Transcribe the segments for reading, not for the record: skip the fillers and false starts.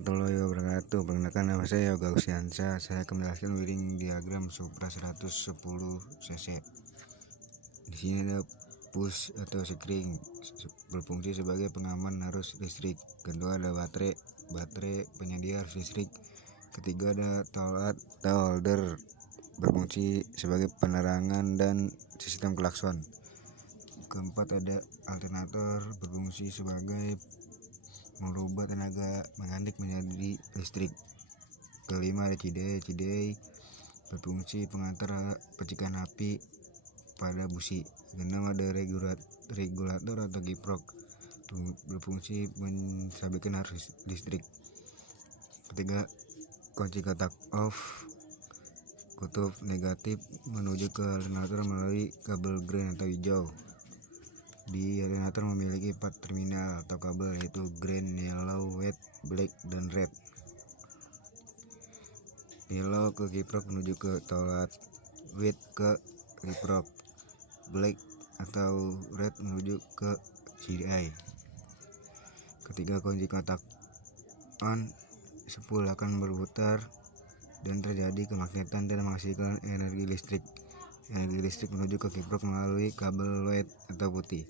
warahmatullahi wabarakatuh. Perkenalkan, nama saya Yoga Usiansa. Saya akan menjelaskan wiring diagram Supra 110 cc. Di sini ada push atau sekring, berfungsi sebagai pengaman arus listrik. Kedua ada baterai penyedia arus listrik. Ketiga ada toll holder, berfungsi sebagai penerangan dan sistem klakson. Keempat ada alternator, berfungsi sebagai merubah tenaga mekanik menjadi listrik. Kelima ada CDI, berfungsi pengantar percikan api pada busi. Keenam ada regulator atau kiprok, berfungsi menstabilkan arus listrik. Ketiga, kunci kotak off, kutub negatif menuju ke alternator melalui kabel green atau hijau. Di alternator memiliki 4 terminal atau kabel, yaitu green, yellow, white, black, dan red. Yellow ke kiprok menuju ke toll, white ke kiprok, black atau red menuju ke CDI. Ketika kunci kotak on, spool akan berputar dan terjadi kemagnetan dan menghasilkan energi listrik. Energi listrik menuju ke kiprok melalui kabel white atau putih.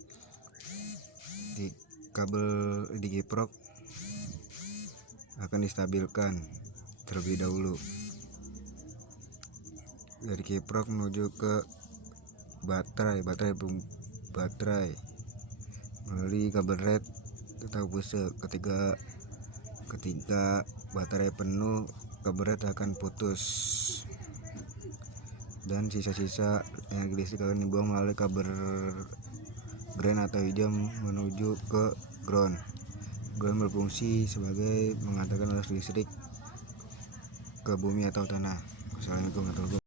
Di kabel di kiprok akan distabilkan terlebih dahulu. Dari kiprok menuju ke baterai melalui kabel red atau puse. Ketika baterai penuh, kabel red akan putus dan sisa-sisa energi listrik akan dibuang melalui kabel green atau hijau menuju ke ground. Ground berfungsi sebagai mengantarkan arus listrik ke bumi atau tanah. Assalamualaikum warahmatullahi wabarakatuh.